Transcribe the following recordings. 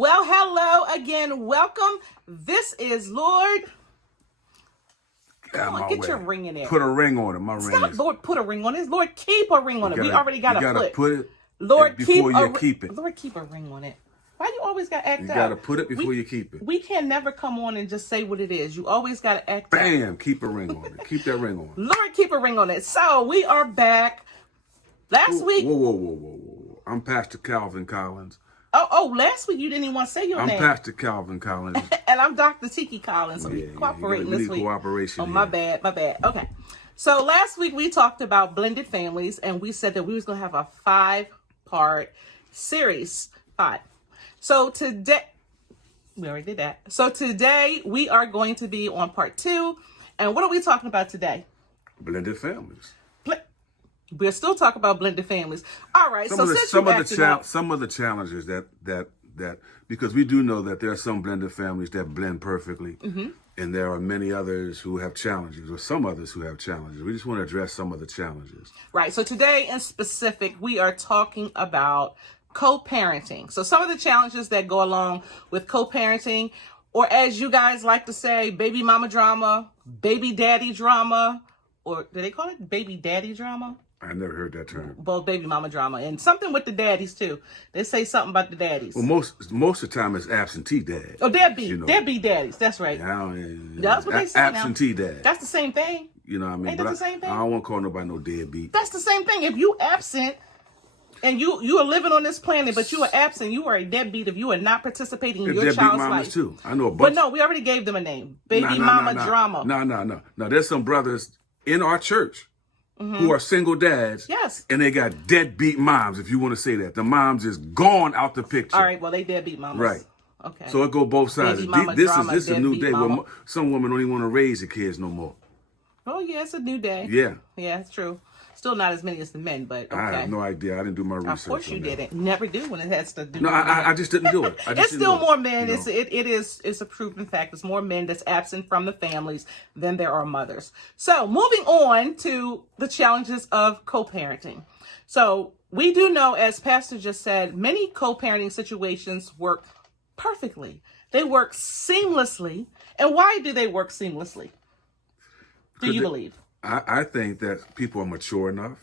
Well, hello again. Welcome. This is Lord. Come on, get your ring in there. Put a ring on it. My ring Stop, is. Lord, put a ring on it. Lord, keep a ring on it. We already got to put. Put it. Lord, before you keep it. Lord, keep a ring on it. Why you always got to act out? You got to put it before you keep it. We can never come on and just say what it is. You always got to act out. Bam, keep a ring on it. Keep that ring on. Lord, keep a ring on it. So we are back. Last week. Whoa. I'm Pastor Calvin Collins. Oh, last week you didn't even want to say your name. I'm Pastor Calvin Collins. And I'm Dr. Tiki Collins. So we cooperating this week. Cooperation. Oh, my bad. Okay. So last week we talked about blended families, and we said that we was going to have a 5-part series. 5. So today, we already did that. So today we are going to be on part 2. And what are we talking about today? Blended families. We're still talking about blended families. All right. Some of the challenges that because we do know that there are some blended families that blend perfectly, and there are many others who have challenges, or some others who have challenges. We just want to address some of the challenges. Right. So today in specific, we are talking about co-parenting. So some of the challenges that go along with co-parenting, or as you guys like to say, baby mama drama, baby daddy drama, or do they call it baby daddy drama? I never heard that term. Both baby mama drama, and something with the daddies too. They say something about the daddies. Well, most of the time it's absentee dad. Oh, deadbeat daddies. That's right. That's what they say absentee now. dad. That's the same thing. You know what I mean? Ain't that the same thing? I don't want to call nobody no deadbeat. That's the same thing. If you absent and you are living on this planet, but you are absent, you are a deadbeat if you are not participating in your child's life. Too. I know a bunch. But no, we already gave them a name. Baby mama drama. No. There's some brothers in our church who are single dads. Yes. And they got deadbeat moms, if you want to say that. The moms is gone out the picture. All right, well, they deadbeat mamas. Right. Okay. So it go both sides. This is a new day where some women don't even want to raise the kids no more. Oh, yeah, it's a new day. Yeah. Yeah, it's true. Still not as many as the men, but okay. I have no idea. I didn't do my research. Of course you didn't. Never do when it has to do. No, I just didn't do it. It's still more men. You know? It's a proven fact. It's more men that's absent from the families than there are mothers. So moving on to the challenges of co-parenting. So we do know, as Pastor just said, many co-parenting situations work perfectly. They work seamlessly. And why do they work seamlessly? Do you believe? I think that people are mature enough.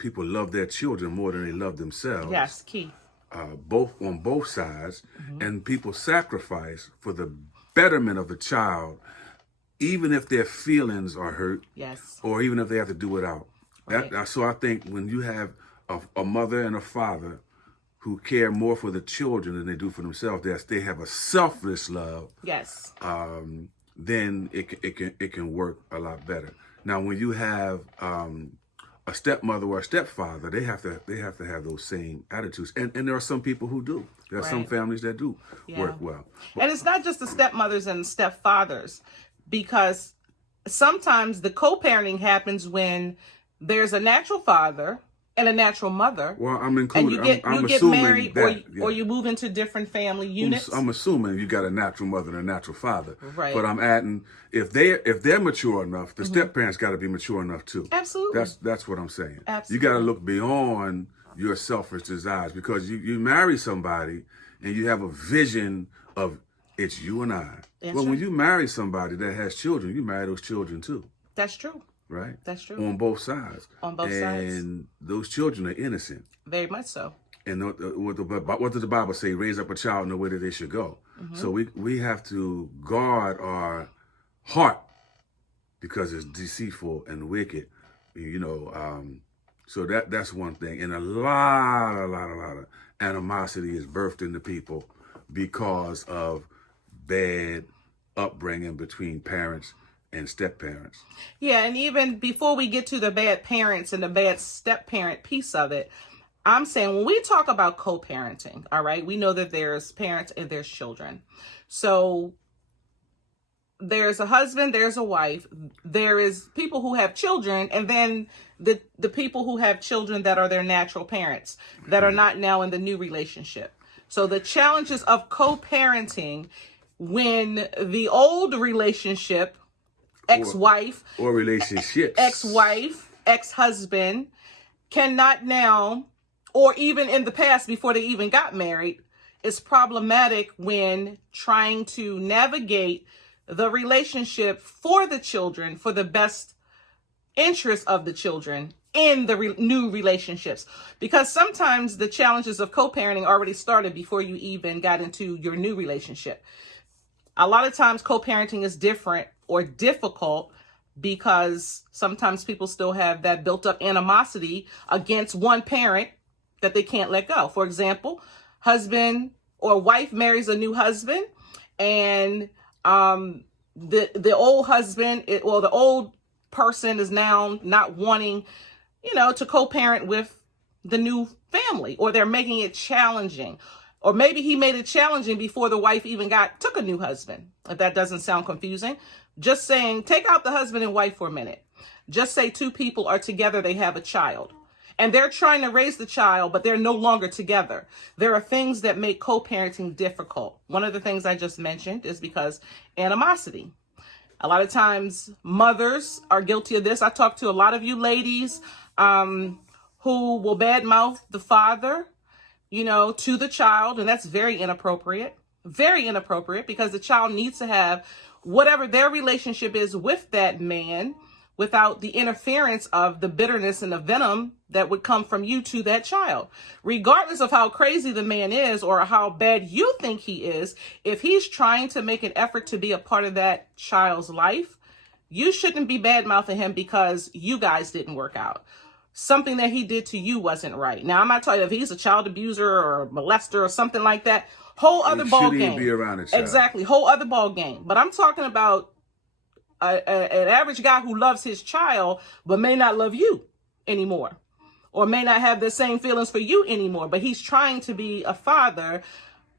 People love their children more than they love themselves. Yes, key. On both sides, and people sacrifice for the betterment of the child, even if their feelings are hurt. Yes. Or even if they have to do it out. Right. So I think when you have a mother and a father who care more for the children than they do for themselves, they have a selfless love. Yes. Then it can work a lot better. Now, when you have a stepmother or a stepfather, they have to have those same attitudes. And there are some people who do. There are some families that do work well. And it's not just the stepmothers and stepfathers, because sometimes the co-parenting happens when there's a natural father and a natural mother. Well, I'm included. And you get married or you move into different family units. I'm assuming you got a natural mother and a natural father. Right. But I'm adding, if they're mature enough, the step-parents got to be mature enough too. Absolutely. That's what I'm saying. Absolutely. You got to look beyond your selfish desires, because you marry somebody and you have a vision of it's you and I. When you marry somebody that has children, you marry those children too. That's true. Right? That's true. On both sides. On both sides. And those children are innocent. Very much so. And what does the Bible say? Raise up a child in the way that they should go. So we have to guard our heart, because it's deceitful and wicked. So that's one thing. And a lot of animosity is birthed into people because of bad upbringing between parents and step-parents. Yeah, and even before we get to the bad parents and the bad step-parent piece of it, I'm saying when we talk about co-parenting, all right, we know that there's parents and there's children. So there's a husband, there's a wife, there is people who have children, and then the people who have children that are their natural parents that are not now in the new relationship. So the challenges of co-parenting when the old relationship, ex-wife or relationships, ex-wife, ex-husband cannot now, or even in the past before they even got married, is problematic when trying to navigate the relationship for the children, for the best interest of the children in the new relationships. Because sometimes the challenges of co-parenting already started before you even got into your new relationship. A lot of times co-parenting is different or difficult because sometimes people still have that built up animosity against one parent that they can't let go. For example, husband or wife marries a new husband, and the old husband, the old person is now not wanting, to co-parent with the new family, or they're making it challenging. Or maybe he made it challenging before the wife even took a new husband. If that doesn't sound confusing, just saying, take out the husband and wife for a minute. Just say two people are together, they have a child, and they're trying to raise the child, but they're no longer together. There are things that make co-parenting difficult. One of the things I just mentioned is because animosity. A lot of times mothers are guilty of this. I talk to a lot of you ladies who will badmouth the father, to the child. And that's very inappropriate because the child needs to have whatever their relationship is with that man without the interference of the bitterness and the venom that would come from you to that child. Regardless of how crazy the man is or how bad you think he is, if he's trying to make an effort to be a part of that child's life, you shouldn't be bad-mouthing him because you guys didn't work out. Something that he did to you wasn't right. Now, I'm not talking if he's a child abuser or molester or something like that. Whole other ball game. Be around a child. Exactly, whole other ball game. But I'm talking about an average guy who loves his child but may not love you anymore, or may not have the same feelings for you anymore, but he's trying to be a father,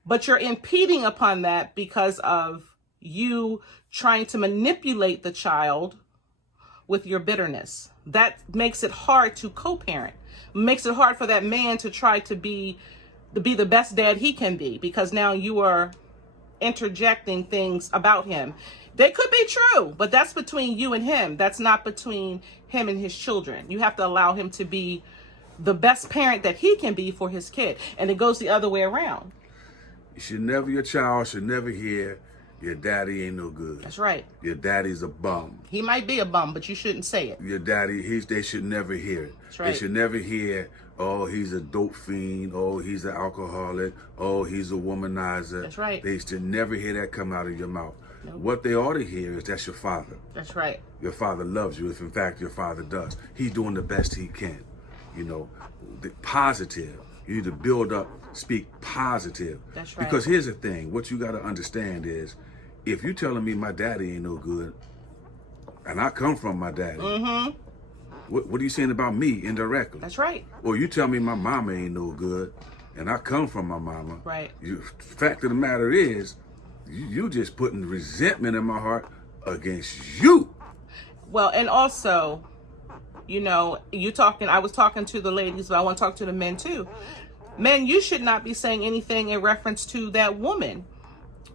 but you're impeding upon that because of you trying to manipulate the child with your bitterness. That makes it hard to co-parent, makes it hard for that man to try to be the best dad he can be, because now you are interjecting things about him. They could be true, but that's between you and him. That's not between him and his children. You have to allow him to be the best parent that he can be for his kid. And it goes the other way around. Your child should never hear, your daddy ain't no good. That's right. Your daddy's a bum. He might be a bum, but you shouldn't say it. Your daddy, they should never hear it. That's right. They should never hear, oh, he's a dope fiend. Oh, he's an alcoholic. Oh, he's a womanizer. That's right. They should never hear that come out of your mouth. Nope. What they ought to hear is that's your father. That's right. Your father loves you, if in fact your father does. He's doing the best he can. The positive. You need to build up, speak positive. That's right. Because here's the thing. What you got to understand is, if you're telling me my daddy ain't no good, and I come from my daddy, what are you saying about me indirectly? That's right. Or you tell me my mama ain't no good, and I come from my mama. Right. Fact of the matter is, you just putting resentment in my heart against you. Well, and also, I was talking to the ladies, but I want to talk to the men too. Men, you should not be saying anything in reference to that woman,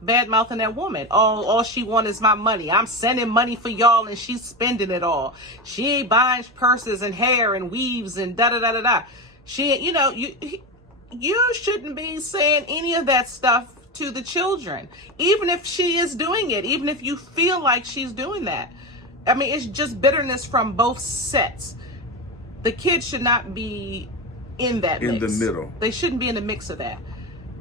bad-mouthing that woman. All she wants is my money. I'm sending money for y'all and she's spending it all. She ain't buying purses and hair and weaves and da-da-da-da-da. You shouldn't be saying any of that stuff to the children, even if she is doing it, even if you feel like she's doing that. I mean, it's just bitterness from both sets. The kids should not be in that mix. In the middle. They shouldn't be in the mix of that.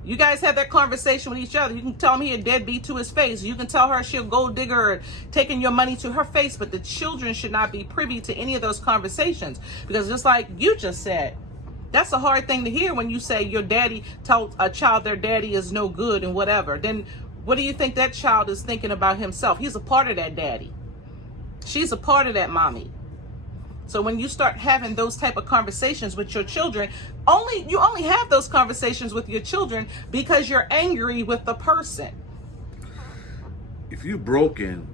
You guys have that conversation with each other. You can tell him he a deadbeat to his face. You can tell her she a gold digger or taking your money to her face, but the children should not be privy to any of those conversations. Because just like you just said, that's a hard thing to hear when you say your daddy told a child their daddy is no good and whatever. Then what do you think that child is thinking about himself? He's a part of that daddy. She's a part of that mommy. So when you start having those type of conversations with your children, you only have those conversations with your children because you're angry with the person. If you're broken,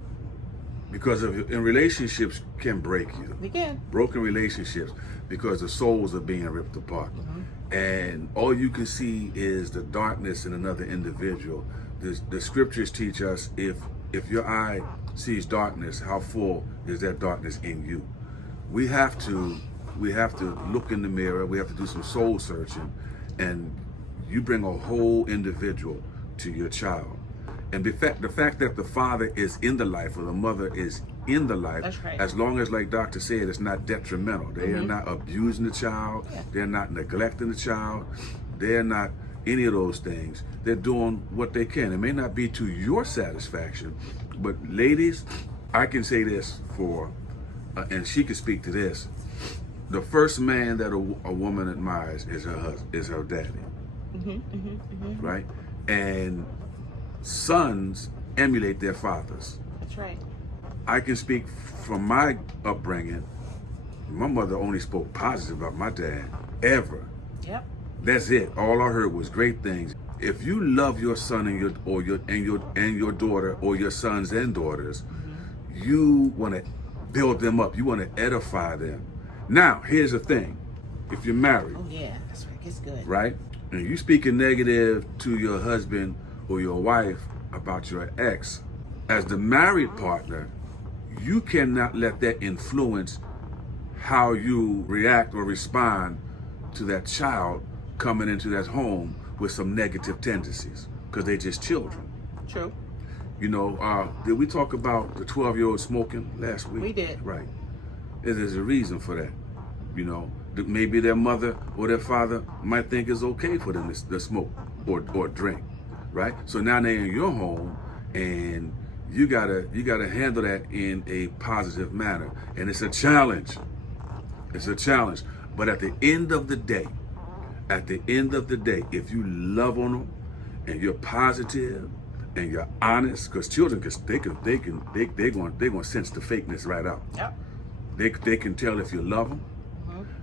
because in relationships can break you. They can. Broken relationships because the souls are being ripped apart. And all you can see is the darkness in another individual. The scriptures teach us if your eye sees darkness, how full is that darkness in you? We have to we have to look in the mirror. We have to do some soul searching, and you bring a whole individual to your child. And the fact that the father is in the life or the mother is in the life, That's right. as long as, like Doctor said, it's not detrimental. They are not abusing the child. Yeah. They're not neglecting the child. They're not any of those things. They're doing what they can. It may not be to your satisfaction, but ladies, I can say this for, and she can speak to this. The first man that a woman admires is her husband, is her daddy, right? And sons emulate their fathers. That's right. I can speak from my upbringing. My mother only spoke positive about my dad ever. Yep. That's it. All I heard was great things. If you love your son and your daughter, or your sons and daughters, you want to build them up. You want to edify them. Now, here's the thing: if you're married, Oh yeah, that's right. It gets good. right, and you speaking negative to your husband or your wife about your ex, as the married partner, you cannot let that influence how you react or respond to that child coming into that home with some negative tendencies, because they're just children. True. You know, did we talk about the 12-year-old smoking last week? We did. Right. There's a reason for that. You know, maybe their mother or their father might think it's okay for them to smoke or drink, right? So now they're in your home, and you gotta handle that in a positive manner, and it's a challenge. It's a challenge. But at the end of the day, if you love on them and you're positive and you're honest, because children, they're going to sense the fakeness right out. Yep. They can tell if you love them.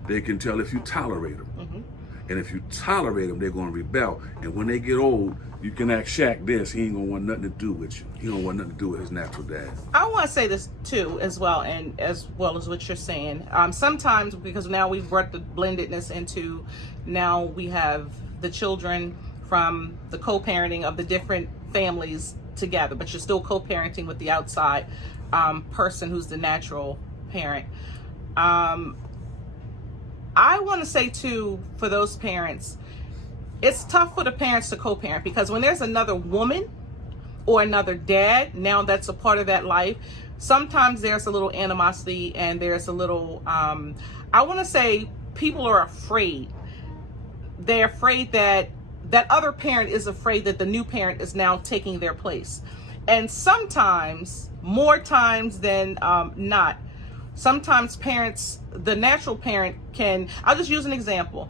They can tell if you tolerate them. And if you tolerate them, they're going to rebel. And when they get old, you can act Shaq this. He ain't going to want nothing to do with you. He don't want nothing to do with his natural dad. I want to say this too, as well as what you're saying. Sometimes, because now we've brought the blendedness into, now we have the children from the co-parenting of the different families together, but you're still co-parenting with the outside person who's the natural parent. I want to say too, for those parents, it's tough for the parents to co-parent, because when there's another woman or another dad, now that's a part of that life, sometimes there's a little animosity, and there's a little, I want to say people are afraid. They're afraid that that other parent is afraid that the new parent is now taking their place. And sometimes, more times than not, sometimes parents, the natural parent can, I'll just use an example.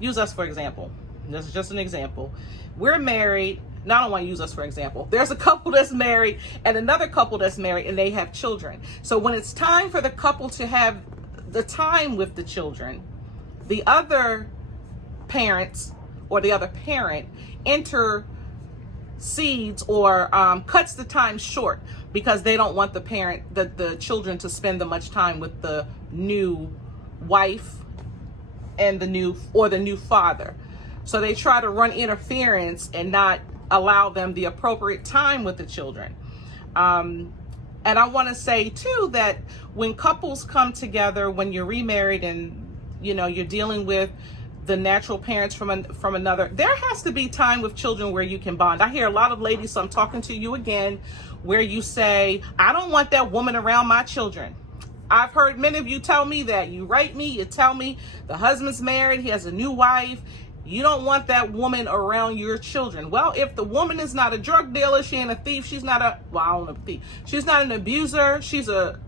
Use us for example. This is just an example. We're married. Now I don't want to use us for example. There's a couple that's married and another couple that's married, and they have children. So when it's time for the couple to have the time with the children, the other parents or the other parent intercedes or cuts the time short, because they don't want the children to spend the much time with the new wife and the new father. So they try to run interference and not allow them the appropriate time with the children. And I want to say too that when couples come together, when you're remarried and you're dealing with the natural parents from another, there has to be time with children where you can bond. I hear a lot of ladies, so I'm talking to you again, where you say, I don't want that woman around my children. I've heard many of you tell me that. You write me, you tell me the husband's married, he has a new wife. You don't want that woman around your children. Well, if the woman is not a drug dealer, she ain't a thief, she's not a thief. She's not an abuser, she's a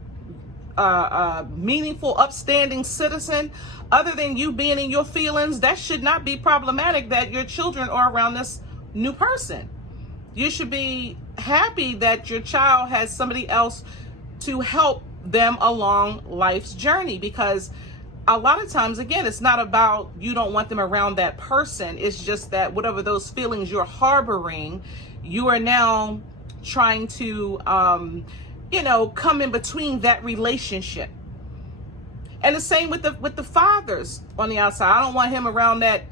meaningful, upstanding citizen, other than you being in your feelings, that should not be problematic that your children are around this new person. You should be happy that your child has somebody else to help them along life's journey, because a lot of times, again, it's not about you don't want them around that person. It's just that whatever those feelings you're harboring, you are now trying to come in between that relationship. And the same with the fathers on the outside. I don't want him around that,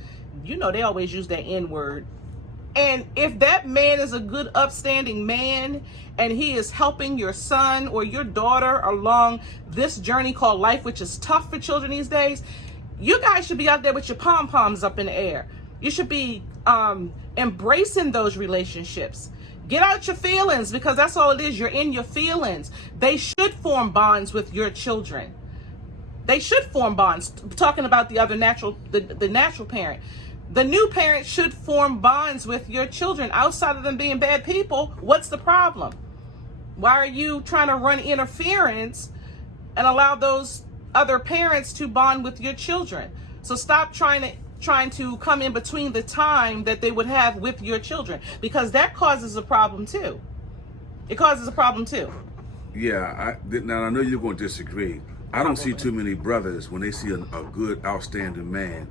they always use that N-word. And if that man is a good, upstanding man, and he is helping your son or your daughter along this journey called life, which is tough for children these days, you guys should be out there with your pom-poms up in the air. You should be embracing those relationships. Get out your feelings, because that's all it is. You're in your feelings. They should form bonds with your children. They should form bonds. Talking about the other natural parent. The new parent should form bonds with your children outside of them being bad people. What's the problem? Why are you trying to run interference and allow those other parents to bond with your children? So stop trying to come in between the time that they would have with your children, because that causes a problem too. It causes a problem too. Yeah, now I know you're going to disagree. I don't see too many brothers when they see a good, outstanding man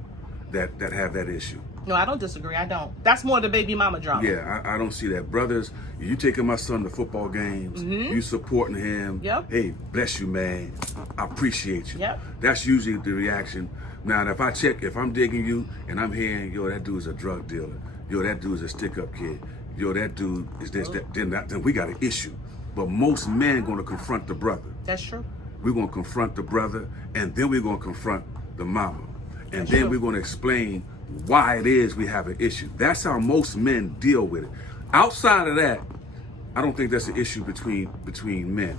that have that issue. No, I don't disagree. I don't. That's more the baby mama drama. Yeah, I don't see that. Brothers, you taking my son to football games, you supporting him. Yep. Hey, bless you, man. I appreciate you. Yep. That's usually the reaction. Now, if I'm digging you and I'm hearing, yo, that dude's a drug dealer. Yo, that dude's a stick-up kid. Yo, that dude is this, that, then we got an issue. But most men going to confront the brother. That's true. We're going to confront the brother, and then we're going to confront the mama. And then we're going to explain why it is we have an issue. That's how most men deal with it. Outside of that, I don't think that's an issue between men.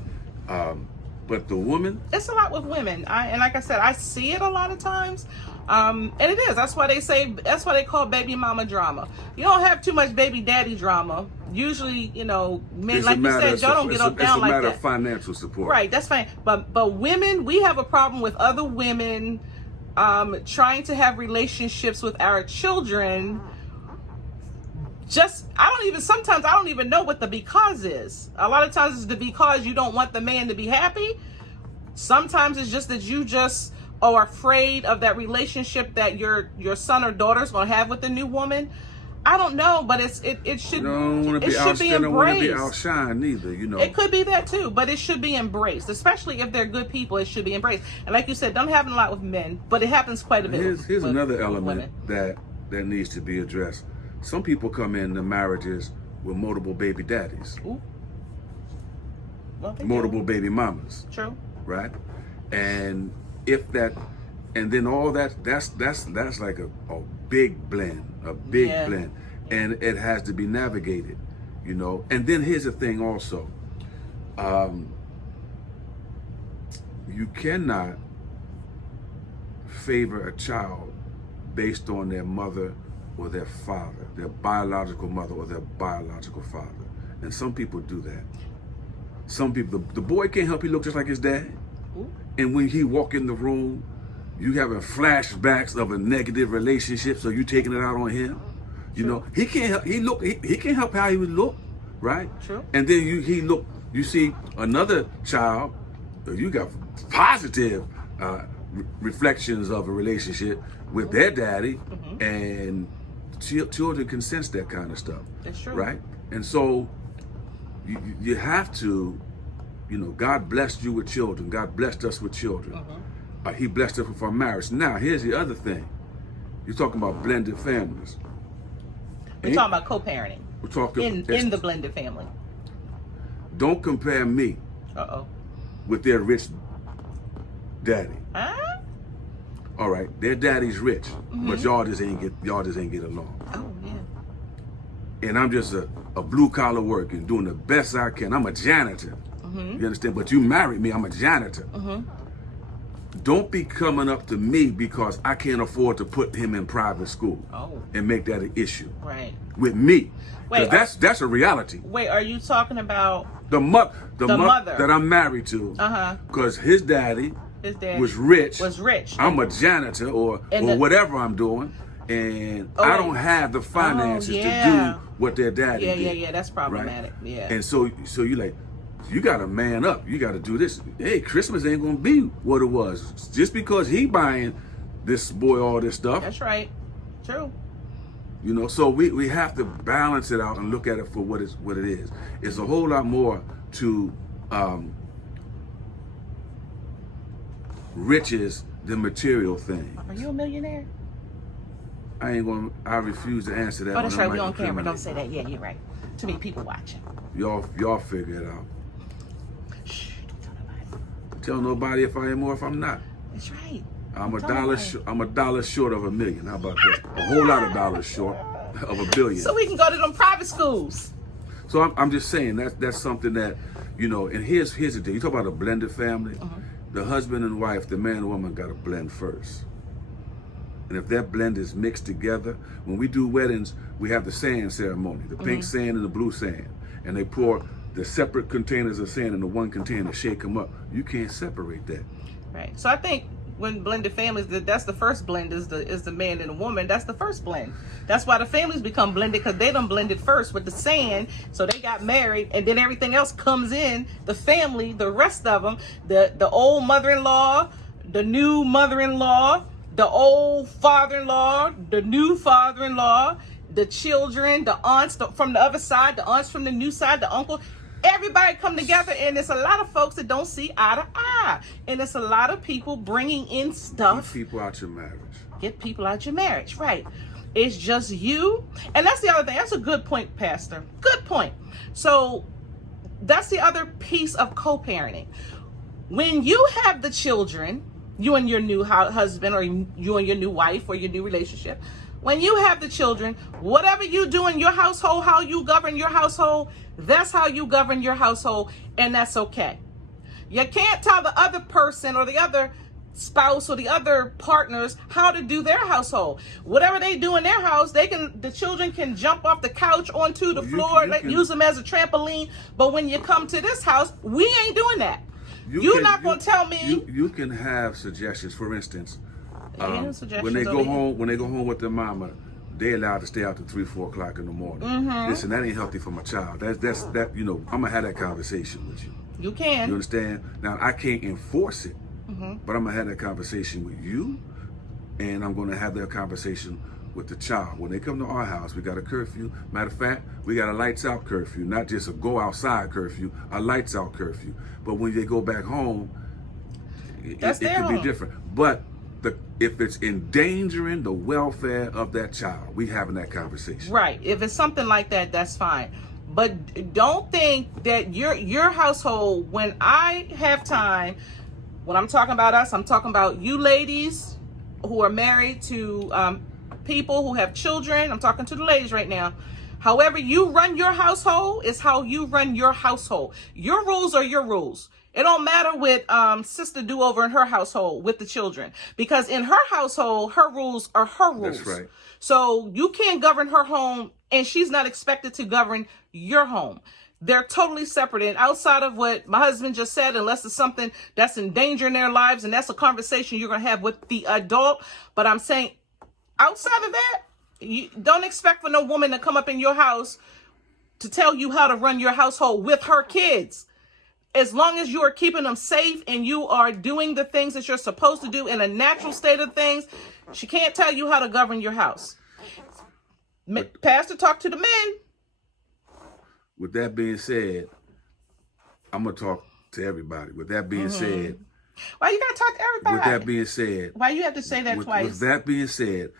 But the woman, it's a lot with women. And like I said, I see it a lot of times. And it is. That's why they call baby mama drama. You don't have too much baby daddy drama. Usually, men, like you said, y'all don't get up down like that. It's a matter of financial support. Right, that's fine. But women, we have a problem with other women trying to have relationships with our children. Sometimes I don't even know what the because is. A lot of times it's the because you don't want the man to be happy. Sometimes it's just that you just are afraid of that relationship that your son or daughter's going to have with the new woman. I don't know, but it should, don't want to be should be embraced. Don't want to be outshined neither, It could be that too, but it should be embraced, especially if they're good people. It should be embraced. And like you said, don't happen a lot with men, but it happens quite a bit. Here's another element women. that needs to be addressed. Some people come into marriages with multiple baby daddies. Ooh. Well, multiple baby mamas. True. Right? And then all that's like a big blend, blend. And it has to be navigated, And then here's the thing also. You cannot favor a child based on their mother or their father, their biological mother or their biological father. And some people do that. Some people, the boy can't help he look just like his dad. Ooh. And when he walk in the room, you having flashbacks of a negative relationship, so you taking it out on him. He can't help. He can't help how he would look, right? True. And then you see another child. You got positive reflections of a relationship with their daddy, and children can sense that kind of stuff. That's true. Right? And so you have to, God blessed you with children. God blessed us with children. He blessed us with our marriage. Now, here's the other thing. You're talking about blended families. We're talking about co-parenting. We're talking in the blended family. Don't compare me with their rich daddy. Huh? All right, their daddy's rich, but y'all just ain't get along. Oh yeah. And I'm just a blue collar worker doing the best I can. I'm a janitor. You understand? But you married me. I'm a janitor. Don't be coming up to me because I can't afford to put him in private school and make that an issue. Right. With me. Wait, that's a reality. Wait, are you talking about the mother that I'm married to? Because his daddy was rich. I'm a janitor or whatever I'm doing, and I don't have the finances to do what their daddy did. Yeah. That's problematic. Right? Yeah. And so you like, you got to man up. You got to do this. Hey, Christmas ain't gonna be what it was just because he buying this boy all this stuff. That's right. True. So we have to balance it out and look at it for what it is. It's a whole lot more to riches than material things. Are you a millionaire? I refuse to answer that. Oh, that's when right. I We might on camera. Don't incriminate. say that. Yeah, you're right. Too many people watching. Y'all figure it out. Shh, don't tell nobody. Tell nobody if I am or if I'm not. That's right. I'm a Don't tell dollar. nobody. I'm a dollar short of $1 million. How about that? A whole lot of dollars short of $1 billion. So we can go to them private schools. So I'm just saying that's something that, you know. And here's the thing. You talk about a blended family. The husband and wife, the man and woman, got to blend first. And if that blend is mixed together, when we do weddings, we have the sand ceremony, the pink sand and the blue sand, and they pour the separate containers of sand in the one container, shake them up. You can't separate that. Right. So I think when blended families, that's the first blend is the man and the woman. That's the first blend. That's why the families become blended, because they done blended first with the sand. So they got married, and then everything else comes in. The family, the rest of them, the old mother-in-law, the new mother-in-law, the old father-in-law, the new father-in-law, the children, the aunts from the other side, the aunts from the new side, the uncle. Everybody come together, and there's a lot of folks that don't see eye to eye, and it's a lot of people bringing in stuff. Keep people out your marriage. Get people out your marriage, right? It's just you, and that's the other thing. That's a good point, Pastor. Good point. So that's the other piece of co-parenting. When you have the children, you and your new husband, or you and your new wife, or your new relationship, when you have the children, whatever you do in your household, how you govern your household, that's how you govern your household, and that's okay. You can't tell the other person or the other spouse or the other partners how to do their household. Whatever they do in their house, the children can jump off the couch onto the floor, use them as a trampoline. But when you come to this house, we ain't doing that. You're not going to tell me. You can have suggestions. For instance, suggestions when they go over home, with their mama, they allowed to stay out to 3, 4 o'clock in the morning. Listen, that ain't healthy for my child. That's you know, I'm gonna have that conversation with you. You can. You understand? Now I can't enforce it, but I'm gonna have that conversation with you, and I'm gonna have that conversation with the child. When they come to our house, we got a curfew. Matter of fact, we got a lights out curfew, not just a go outside curfew, a lights out curfew. But when they go back home, it could be different. But if it's endangering the welfare of that child, we having that conversation. Right. If it's something like that, that's fine. But don't think that your household, when I have time, when I'm talking about us, I'm talking about you ladies who are married to people who have children. I'm talking to the ladies right now. However you run your household is how you run your household. Your rules are your rules. It don't matter with Sister Do Over in her household with the children, because in her household, her rules are her rules. That's right. So you can't govern her home, and she's not expected to govern your home. They're totally separate. And outside of what my husband just said, unless it's something that's endangering their lives, and that's a conversation you're going to have with the adult. But I'm saying outside of that, you don't expect for no woman to come up in your house to tell you how to run your household with her kids. As long as you are keeping them safe and you are doing the things that you're supposed to do in a natural state of things, she can't tell you how to govern your house. Pastor, talk to the men. With that being said, I'm going to talk to everybody. With that being said, why you got to talk to everybody? With that being said, why you have to say that twice? With that being said,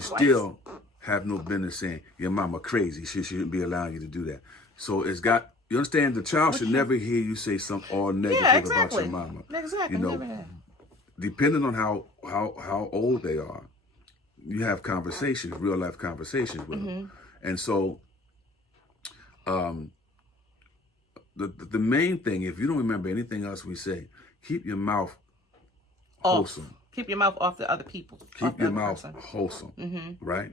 still have no business saying your mama crazy. She shouldn't be allowing you to do that. So it's got, you understand, the child should never hear you say something all negative about your mama. Exactly. You know, depending on how old they are, you have conversations, real life conversations with them. And so the main thing, if you don't remember anything else we say, keep your mouth wholesome. Keep your mouth off the other people. Keep your mouth wholesome, right?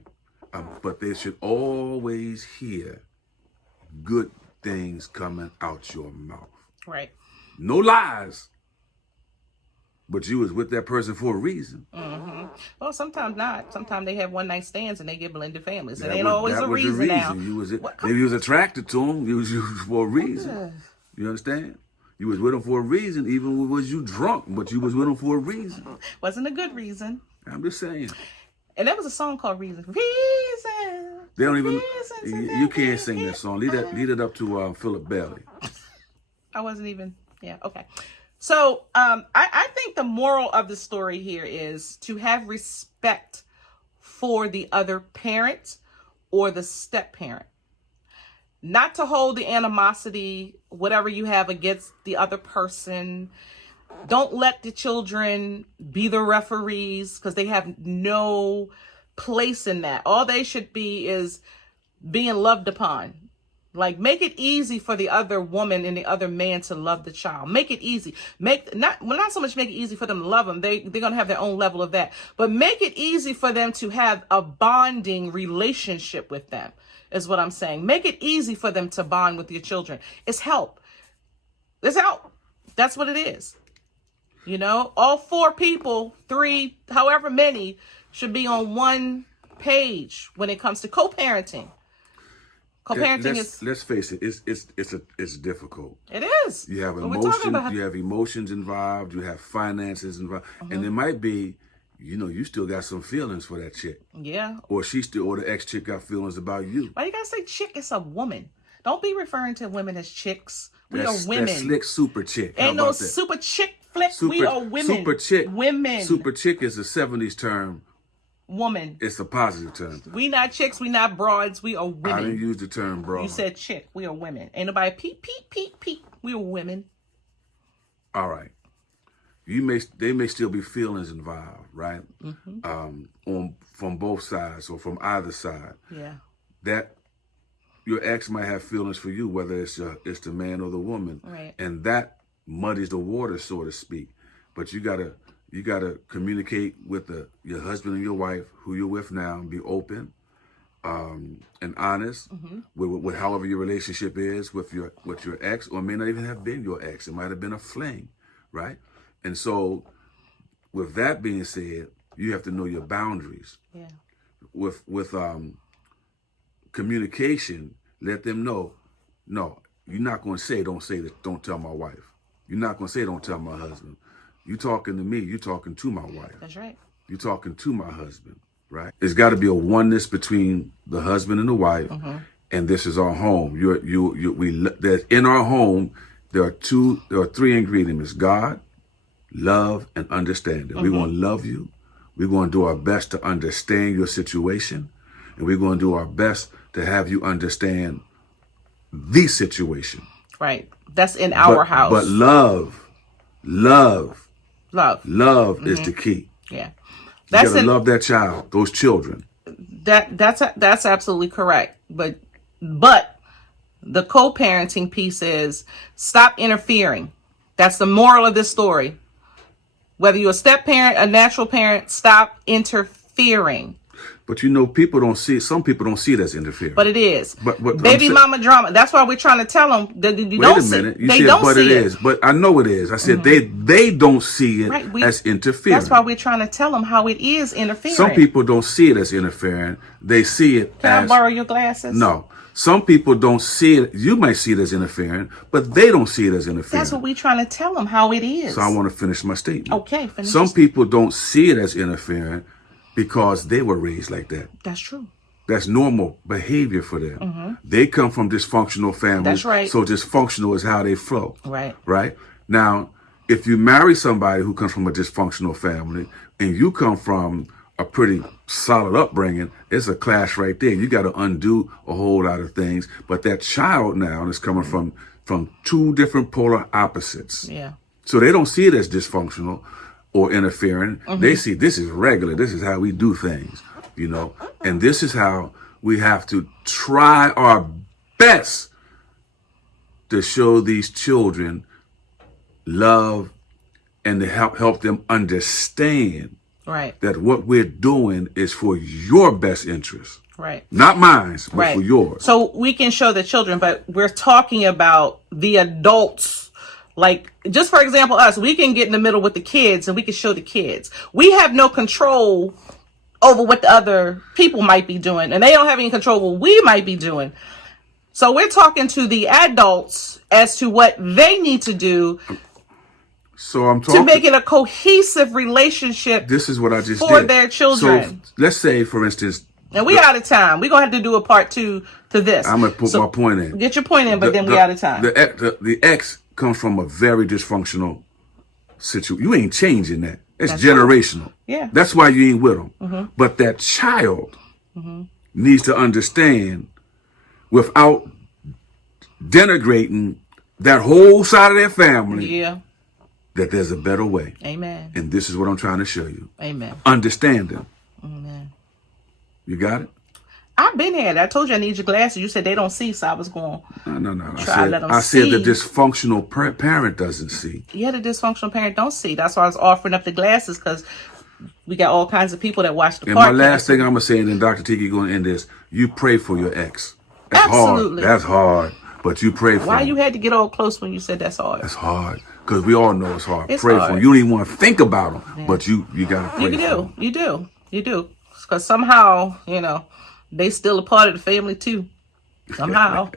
But they should always hear good things coming out your mouth. Right. No lies. But you was with that person for a reason. Well, sometimes not. Sometimes they have one night stands and they get blended families. It ain't always a reason now. Maybe you was attracted to them. You was for a reason. You understand? You was with them for a reason, even was you drunk, but you was with them for a reason. Wasn't a good reason. I'm just saying. And there was a song called Reason. Reason. They don't even. You can't sing that song. Lead it up to Philip Bailey. I wasn't even. Yeah. Okay. So I think the moral of the story here is to have respect for the other parent or the step parent. Not to hold the animosity, whatever you have against the other person. Don't let the children be the referees, because they have no place in that. All they should be is being loved upon. Like, make it easy for the other woman and the other man to love the child. Make it easy. Not so much make it easy for them to love them. They're going to have their own level of that. But make it easy for them to have a bonding relationship with them, is what I'm saying. Make it easy for them to bond with your children. It's help. It's help. That's what it is. You know, all 4 people, 3, however many, should be on one page when it comes to co-parenting. Co-parenting is. Let's face it. It's difficult. It is. You have emotions. You have emotions involved. You have finances involved, and it might be, you still got some feelings for that chick. Yeah. Or the ex-chick got feelings about you. Why you gotta say chick? It's a woman. Don't be referring to women as chicks. We are women. That slick super chick. Ain't no super chick flick. We are women. Super chick. Women. Super chick is a 70s term. Woman. It's a positive term. We not chicks. We not broads. We are women. I didn't use the term broad. You said chick. We are women. Ain't nobody peep. We are women. All right. They may still be feelings involved, right? From both sides or from either side. Yeah. That your ex might have feelings for you, whether it's the man or the woman, right? And that muddies the water, so to speak. But you gotta communicate with your husband and your wife, who you're with now, and be open and honest with however your relationship is with your ex, or it may not even have been your ex. It might have been a fling, right? And so, with that being said, you have to know your boundaries. Yeah. With communication, let them know, no, you're not going to say, don't tell my wife. You're not going to say, don't tell my husband. You talking to me, you talking to my wife. That's right. You talking to my husband, right? There's got to be a oneness between the husband and the wife, and this is our home. That in our home, there are 3 ingredients: God, love, and understanding. We're going to love you. We're going to do our best to understand your situation, and we're going to do our best to have you understand the situation. Right. That's in our house. But love is the key. Yeah. You gotta love that child, those children. That's absolutely correct. But the co-parenting piece is stop interfering. That's the moral of this story. Whether you're a step parent, a natural parent, stop interfering. But people don't see it. Some people don't see it as interfering. But it is. But baby mama drama. That's why we're trying to tell them that you don't see it. Wait a minute. You said, but it is. But I know it is. I said they don't see it as interfering. That's why we're trying to tell them how it is interfering. Some people don't see it as interfering. They see it as... Can I borrow your glasses? No. Some people don't see it. You might see it as interfering, but they don't see it as interfering. That's what we're trying to tell them how it is. So I want to finish my statement. Okay, finish. Some people don't see it as interfering because they were raised like that. That's true. That's normal behavior for them. They come from dysfunctional families. That's right. So dysfunctional is how they flow. Right. Right? Now, if you marry somebody who comes from a dysfunctional family and you come from a pretty solid upbringing, it's a clash right there. You got to undo a whole lot of things. But that child now is coming from 2 different polar opposites. Yeah. So they don't see it as dysfunctional or interfering. They see this is regular. This is how we do things, and this is how we have to try our best to show these children love and to help them understand that what we're doing is for your best interest. Right. Not mine, but for yours. So we can show the children, but we're talking about the adults. Like, just for example, us, we can get in the middle with the kids and we can show the kids. We have no control over what the other people might be doing, and they don't have any control over what we might be doing. So we're talking to the adults as to what they need to do to make it a cohesive relationship. This is what I just for did. Their children. So let's say, for instance, and we out of time. We're going to have to do a part 2 to this. I'm going to put my point in. Get your point in, but then we out of time. The ex comes from a very dysfunctional situation. You ain't changing that. It's That's generational. Yeah. That's why you ain't with them. But that child needs to understand without denigrating that whole side of their family Yeah. that there's a better way. Amen. And this is what I'm trying to show you. Amen. Understand them. Amen. You got it? I've been here. I told you I need your glasses. You said they don't see, so I was going. No. I said the dysfunctional parent doesn't see. Yeah, the dysfunctional parent don't see. That's why I was offering up the glasses, because we got all kinds of people that watch the And podcast. my last thing I'm gonna say, and then Dr. Tiki going to end this: you pray for your ex. That's Absolutely. hard. That's hard. But you pray for Why him. you had to get all close when you said that's hard? That's hard. Because we all know it's hard. It's Pray hard. for him. You don't even want to think about him, but you got to pray for him. You do. Because somehow, they still a part of the family too. Somehow.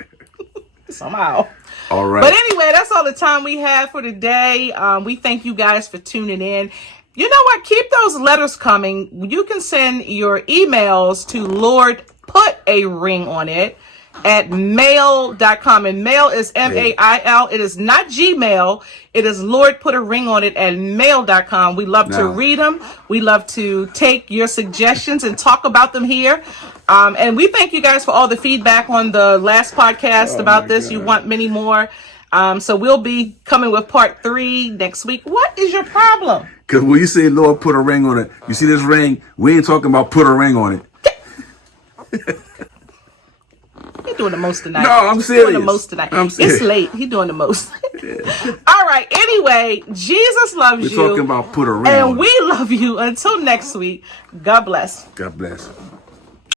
Somehow. All right. But anyway, that's all the time we have for today. We thank you guys for tuning in. You know what? Keep those letters coming. You can send your emails to Lord Put a Ring on It at mail.com. And mail is mail. It is not Gmail. It is Lord Put a Ring on It at mail.com. We love to read them. We love to take your suggestions and talk about them here. And we thank you guys for all the feedback on the last podcast about this. God. You want many more. So we'll be coming with part 3 next week. What is your problem? Because when you say Lord put a ring on it, you see this ring? We ain't talking about put a ring on it. He's doing the most tonight. No, I'm serious. He's doing the most tonight. I'm serious. It's late. He's doing the most. All right. Anyway, Jesus loves you. We're talking about put a ring on it. And we love you. Until next week, God bless. God bless.